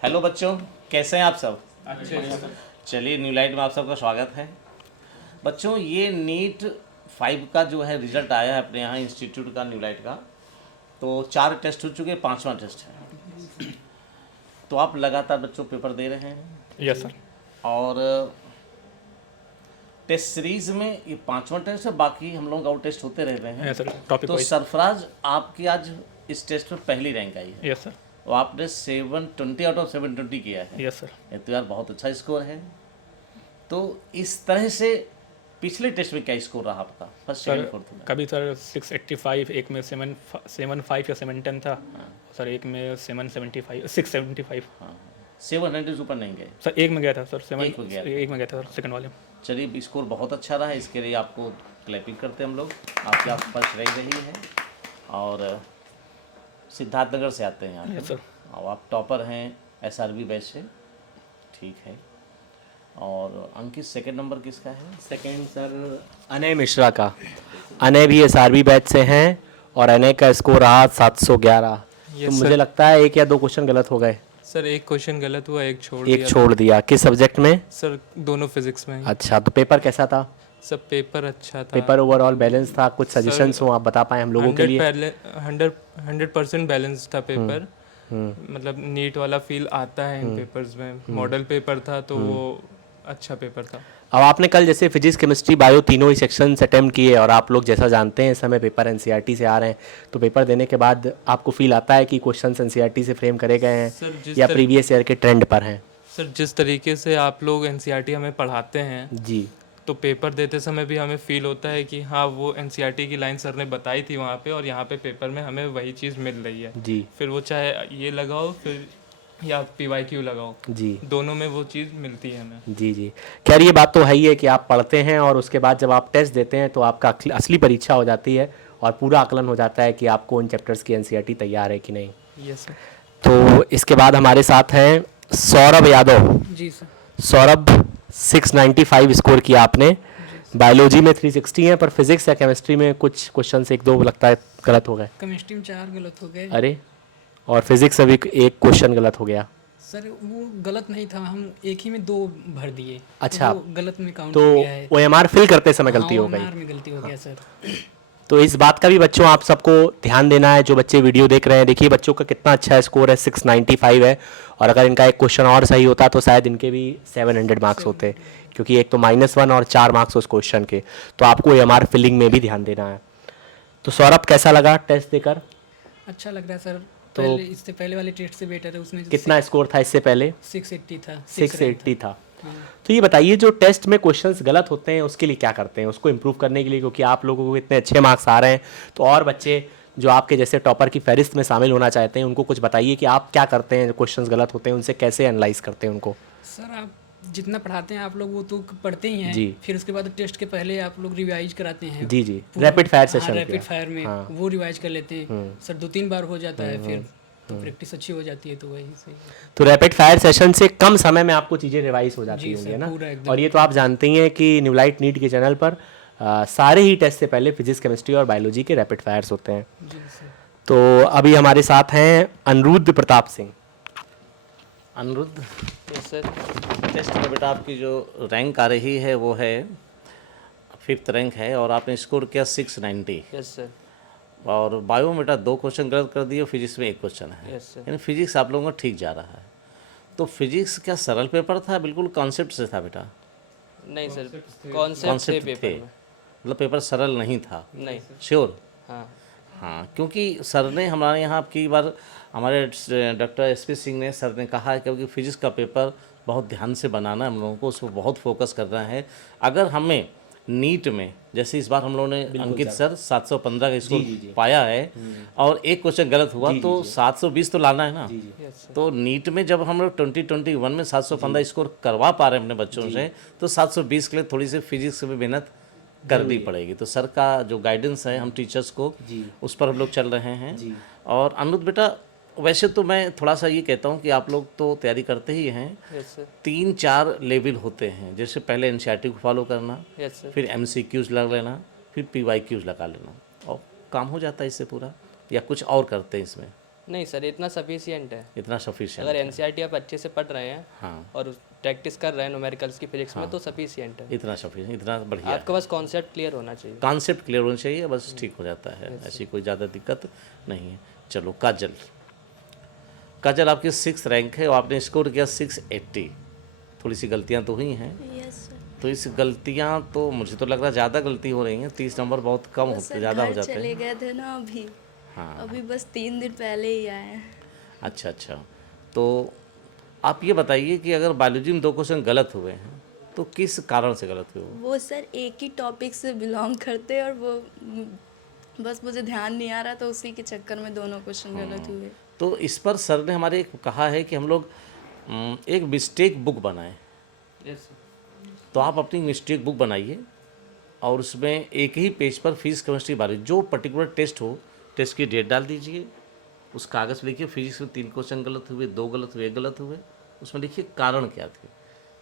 Hello बच्चों, कैसे हैं आप सब? अच्छे से। चलिए, न्यू लाइट में आप सबका स्वागत है। बच्चों, ये नीट 5 का जो है रिजल्ट आया है अपने यहाँ इंस्टीट्यूट का, न्यू लाइट का। तो 4 टेस्ट हो चुके, 5वां टेस्ट है। तो आप लगातार बच्चों पेपर दे रहे हैं यस सर। और टेस्ट सीरीज में ये 5वां टेस्ट है, बाकी हम लोग और टेस्ट होते रहते हैं। यस सर, टॉपिक तो वाइज। सरफराज, आपकी आज इस टेस्ट में पहली रैंक आई है यस सर। और आपने 720 आउट ऑफ 720 किया है। Yes sir. ये तो यार बहुत अच्छा स्कोर है। तो इस तरह से पिछले टेस्ट में क्या स्कोर रहा आपका फर्स्ट सर सेकंड फोर्थ में? कभी सर 685, एक में 775 या 710 था। सर एक में 775, 675। हाँ, 700 ऊपर नहीं गए। सर एक में गया था सर, एक में गया था। एक में गया था सर, सेकंड वाले में। चलिए, स्कोर बहुत अच्छा रहा, इसके लिए आपको क्लैपिंग करते हैं हम लोग। आपकी आप फर्स्ट रही है और सिद्धार्थनगर से आते हैं यस आप, सर। और आप टॉपर हैं SRB बैच से। ठीक है। और अंकित, सेकंड नंबर किसका है? सेकंड सर अनय मिश्रा का। अनय भी SRB बैच से हैं और अनय का स्कोर रहा 711। तो मुझे लगता है 1 या 2 क्वेश्चन गलत हो गए। सर एक क्वेश्चन गलत हुआ, एक एक छोड़ दिया। किस सब्जेक्ट में? सर दोनों फिजिक्स में ही। अच्छा, तो पेपर कैसा था? सब पेपर अच्छा था। पेपर ओवरऑल बैलेंस था? कुछ सजेशंस हो आप बता पाए हम लोगों के लिए? 100% बैलेंस था पेपर। मतलब नीट वाला फील आता है इन पेपर्स में। मॉडल पेपर था तो वो अच्छा पेपर था। अब आपने कल जैसे फिजिक्स केमिस्ट्री बायो तीनों ही सेक्शंस अटेम्प्ट किए और आप लोग जैसा जानते हैं इस समय पेपर NCERT से आ रहे हैं, तो पेपर देने के बाद आपको फील आता है कि क्वेश्चंस NCERT से फ्रेम करे गए सर, हैं जिस या प्रीवियस ईयर के ट्रेंड पर हैं? सर जिस तरीके से आप लोग NCERT हमें पढ़ाते हैं जी, तो पेपर देते समय भी हमें फील होता है कि हाँ वो NCERT की लाइन सर ने बताई थी वहाँ पे, और यहाँ पे पेपर में हमें वही चीज़ मिल रही है। जी, फिर वो चाहे ये लगाओ फिर या PYQ लगाओ, जी, दोनों में वो चीज़ मिलती है हमें। जी, जी। खैर ये बात तो है ही है कि आप पढ़ते हैं और उसके बाद जब आप टेस्ट देते हैं तो आपका असली परीक्षा हो जाती है और पूरा आकलन हो जाता है कि आपको उन चैप्टर्स की NCERT तैयार है कि नहीं। Yes sir. तो इसके बाद हमारे साथ हैं सौरभ यादव। जी सर। सौरभ, 695 स्कोर किया आपने। बायोलॉजी में 360 है, पर फिजिक्स या केमिस्ट्री में कुछ क्वेश्चन से 1-2 लगता है गलत हो गए। केमिस्ट्री में 4 गलत हो गए। अरे, और फिजिक्स अभी 1 क्वेश्चन गलत हो गया। सर वो गलत नहीं था, हम एक ही में 2 भर दिए। अच्छा, तो वो गलत में काउंट तो हो गया है। OMR फिल करते समय गलती हाँ, हो गई। OMR में गलती हो गया सर। तो इस बात का भी बच्चों आप सबको ध्यान देना है, जो बच्चे वीडियो देख रहे हैं। देखिए बच्चों का कितना अच्छा स्कोर है, 695 है, और अगर इनका एक क्वेश्चन और सही होता तो शायद इनके भी 700 मार्क्स होते, क्योंकि एक तो -1 और 4 मार्क्स उस क्वेश्चन के। तो आपको OMR फिलिंग में भी ध्यान देना है। तो सौरभ, कैसा लगा टेस्ट देकर? अच्छा लग रहा है सर। तो पहले इससे पहले वाले टेस्ट से बेटर है। उसमें कितना स्कोर था इससे पहले? 680 था। 680 था। हाँ। तो ये बताइए, जो टेस्ट में क्वेश्चंस गलत होते हैं उसके लिए क्या करते हैं, उसको इम्प्रूव करने के लिए? क्योंकि आप लोगों को इतने अच्छे मार्क्स आ रहे हैं, तो और बच्चे जो आपके जैसे टॉपर की फहरिस्त में शामिल होना चाहते हैं उनको कुछ बताइए कि आप क्या करते हैं जो क्वेश्चंस गलत होते हैं, उनसे कैसे एनालाइज करते हैं उनको? सर आप जितना पढ़ाते हैं आप लोग वो तो पढ़ते ही हैं। जी। फिर उसके बाद टेस्ट के पहले आप लोग रिवाइज कराते हैं। जी, जी, rapid fire session. Rapid fire में हाँ। वो रिवाइज कर लेते हैं सर। 2-3 बार हो जाता है, फिर तो प्रैक्टिस अच्छी हो जाती है, तो वही से। तो रैपिड फायर सेशन से कम समय में आपको चीज़ें रिवाइज हो जाती जी होंगी, सर, है ना? पूरा एकदम। और ये तो आप जानते ही हैं कि न्यू लाइट नीट के चैनल पर सारे ही टेस्ट से पहले फिजिक्स केमिस्ट्री और बायोलॉजी के रैपिड फायर्स होते हैं। जी सर। तो अभी हमारे साथ हैं Anirudh Pratap Singh. Anirudh, yes sir. Test में बेटा आपकी जो रैंक आ रही है वो है 5th रैंक है और आपने स्कोर किया 690। Yes sir. और बायो में बेटा 2 क्वेश्चन गलत कर दिए, फिजिक्स में 1 क्वेश्चन है। Yes sir. यानी फिजिक्स आप लोगों का ठीक जा रहा है। तो फिजिक्स क्या सरल पेपर था, बिल्कुल कॉन्सेप्ट से था बेटा? नहीं सर, कॉन्सेप्ट थे कॉन्सेप्ट पेपर थे, में। मतलब पेपर सरल नहीं था? नहीं। श्योर? हाँ। हाँ, क्योंकि सर ने हमारे यहाँ आपकी बार हमारे डॉक्टर SP सिंह ने सर ने कहा है क्योंकि फिजिक्स का पेपर बहुत ध्यान से बनाना है हम लोगों को, उस पर बहुत फोकस करना है। अगर हमें नीट में जैसे इस बार हम लोगों ने अंकित सर 715 का स्कोर पाया है और 1 क्वेश्चन गलत हुआ तो 720 तो लाना है ना। Yes sir. तो नीट में जब हम लोग 2021 में 715 स्कोर करवा पा रहे हैं अपने बच्चों से, तो 720 के लिए थोड़ी सी फिजिक्स में मेहनत करनी पड़ेगी। तो सर का जो गाइडेंस है हम टीचर्स को, उस पर हम लोग चल रहे हैं। और अनिरुद्ध बेटा, वैसे तो मैं थोड़ा सा ये कहता हूँ कि आप लोग तो तैयारी करते ही हैं। Yes sir. 3-4 लेवल होते हैं, जैसे पहले NCERT को फॉलो करना, यस सर। फिर MCQs लगा लेना, फिर PYQs लगा लेना, और काम हो जाता है इससे पूरा, या कुछ और करते हैं इसमें? नहीं सर, इतना सफिशियंट है। इतना सफिशिएंट? अगर एनसीईआरटी आप अच्छे से पढ़ रहे हैं हाँ, और प्रैक्टिस कर रहे हैं न्यूमेरिकल्स की फिजिक्स में तो सफिशियंट है। इतना सफिशिएंट, इतना बढ़िया। आपको बस कॉन्सेप्ट क्लियर होना चाहिए। कॉन्सेप्ट क्लियर होना चाहिए, बस ठीक हो जाता है, ऐसी कोई ज़्यादा दिक्कत नहीं है। चलो काजल, काजल आपकी 6 रैंक है और आपने स्कोर किया 680। थोड़ी सी गलतियाँ तो हुई हैं, यस सर। तो इस गलतियाँ तो मुझे तो लग रहा है ज़्यादा गलती हो रही हैं। 30 नंबर बहुत कम वो होते, सर ज़्यादा हो घर जाते चले हैं। गए थे ना अभी। हाँ, अभी बस 3 दिन पहले ही आए हैं। अच्छा अच्छा। तो आप ये बताइए कि अगर बायोलॉजी में 2 क्वेश्चन गलत हुए हैं तो किस कारण से गलत हुए वो? वो सर एक ही टॉपिक से बिलोंग करते हैं और वो बस मुझे ध्यान नहीं आ रहा तो उसी के चक्कर में दोनों क्वेश्चन गलत हुए। तो इस पर सर ने हमारे कहा है कि हम लोग एक मिस्टेक बुक बनाएं। तो आप अपनी मिस्टेक बुक बनाइए और उसमें एक ही पेज पर फिजिक्स केमिस्ट्री बायोलॉजी जो पर्टिकुलर टेस्ट हो, टेस्ट की डेट डाल दीजिए। उस कागज़ पर लिखिए फिजिक्स में 3 क्वेश्चन गलत हुए, 2 गलत हुए, 1 गलत हुए। उसमें लिखिए कारण क्या थे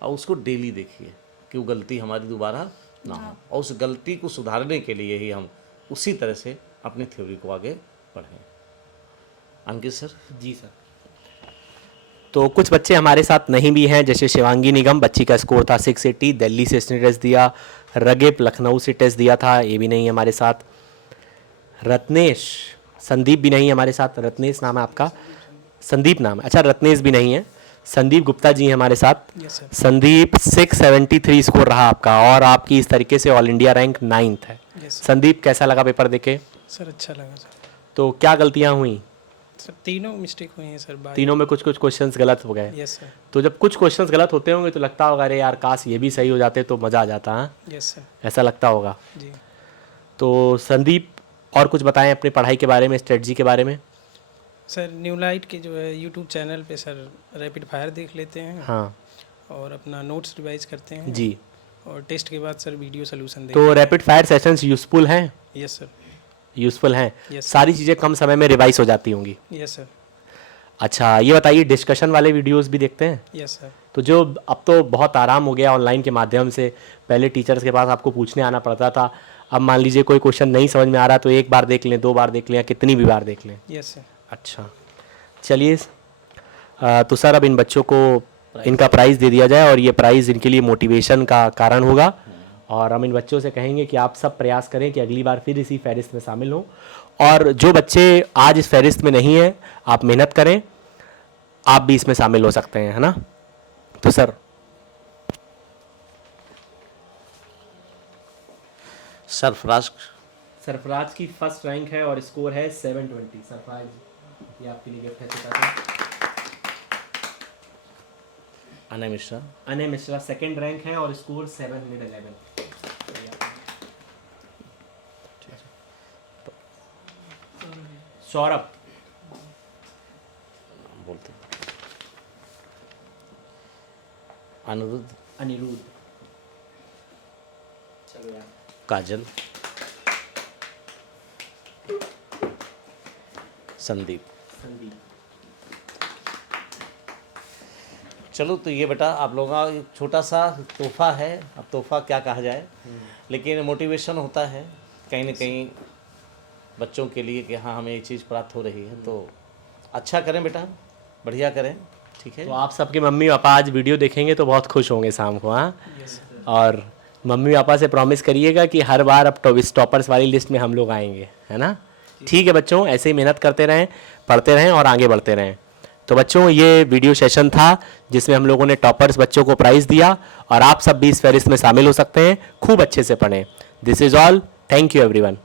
और उसको डेली देखिए कि वो गलती हमारी दोबारा ना हो, और उस गलती को सुधारने के लिए ही हम उसी तरह से अपनी थ्योरी को आगे बढ़ें। अंकित सर? जी सर। तो कुछ बच्चे हमारे साथ नहीं भी हैं, जैसे शिवांगी निगम, बच्ची का स्कोर था 680, दिल्ली से इसने टेस्ट दिया। रगेब लखनऊ से टेस्ट दिया था, ये भी नहीं है हमारे साथ। रत्नेश, संदीप भी नहीं है हमारे साथ। रत्नेश नाम है आपका? संदीप नाम है, अच्छा रत्नेश भी नहीं है। संदीप गुप्ता जी हैं हमारे साथ। Yes sir. संदीप 673 स्कोर रहा आपका और आपकी इस तरीके से ऑल इंडिया रैंक 9th है। यस संदीप कैसा लगा पेपर देके? सर, अच्छा लगा सर। तो क्या गलतियां हुई? सर तीनों मिस्टेक हुई हैं सर। तीनों में कुछ कुछ क्वेश्चंस गलत हो गए। Yes sir. तो जब कुछ क्वेश्चंस गलत होते होंगे तो लगता होगा अरे यार काश ये भी सही हो जाते तो मज़ा आ जाता। हाँ, यस सर। ऐसा लगता होगा। जी। तो संदीप और कुछ बताएं अपनी पढ़ाई के बारे में, स्ट्रेटजी के बारे में। सर न्यू लाइट के जो है यूट्यूब चैनल पे सर रैपिड फायर देख लेते हैं हाँ और अपना नोट्स रिवाइज करते हैं जी। और टेस्ट के बाद सर वीडियो सोल्यूशन तो रैपिड फायर सेशंस यूज़फुल हैं? Yes sir. यूज़फुल हैं। Yes, सारी चीज़ें कम समय में रिवाइज हो जाती होंगी। Yes sir. अच्छा ये बताइए डिस्कशन वाले वीडियोस भी देखते हैं? Yes sir. तो जो अब तो बहुत आराम हो गया ऑनलाइन के माध्यम से, पहले टीचर्स के पास आपको पूछने आना पड़ता था। अब मान लीजिए कोई क्वेश्चन नहीं समझ में आ रहा तो 1 बार देख लें, 2 बार देख लें या कितनी भी बार देख लें। Yes sir. अच्छा चलिए तो सर अब इन बच्चों को इनका प्राइज़ दे दिया जाए और ये प्राइज़ इनके लिए मोटिवेशन का कारण होगा। और हम इन बच्चों से कहेंगे कि आप सब प्रयास करें कि अगली बार फिर इसी फहरिस्त में शामिल हों। और जो बच्चे आज इस फहरिस्त में नहीं हैं आप मेहनत करें, आप भी इसमें शामिल हो सकते हैं, है ना? तो सर सरफराज की फर्स्ट रैंक है और स्कोर है 720। सरफराज ये आपके लिए गिफ्ट है छोटा सा। अनय मिश्रा सेकंड रैंक है और स्कोर 711। सौरभ बोलते अनिरुद्ध चलो यार काजल, संदीप। चलो तो ये बेटा आप लोगों का एक छोटा सा तोहफा है। अब तोहफा क्या कहा जाए, लेकिन मोटिवेशन होता है कहीं ना कहीं बच्चों के लिए कि हाँ हमें ये चीज़ प्राप्त हो रही है। तो अच्छा करें बेटा, बढ़िया करें, ठीक है। तो आप सबके मम्मी पापा आज वीडियो देखेंगे तो बहुत खुश होंगे शाम को। हाँ और मम्मी पापा से प्रॉमिस करिएगा कि हर बार अब इस टॉपर्स वाली लिस्ट में हम लोग आएंगे, है ना? ठीक है बच्चों, ऐसे ही मेहनत करते रहें, पढ़ते रहें और आगे बढ़ते रहें। तो बच्चों ये वीडियो सेशन था जिसमें हम लोगों ने टॉपर्स बच्चों को प्राइज़ दिया और आप सब भी इस फहरिस्त में शामिल हो सकते हैं। खूब अच्छे से पढ़ें। This is all, thank you everyone.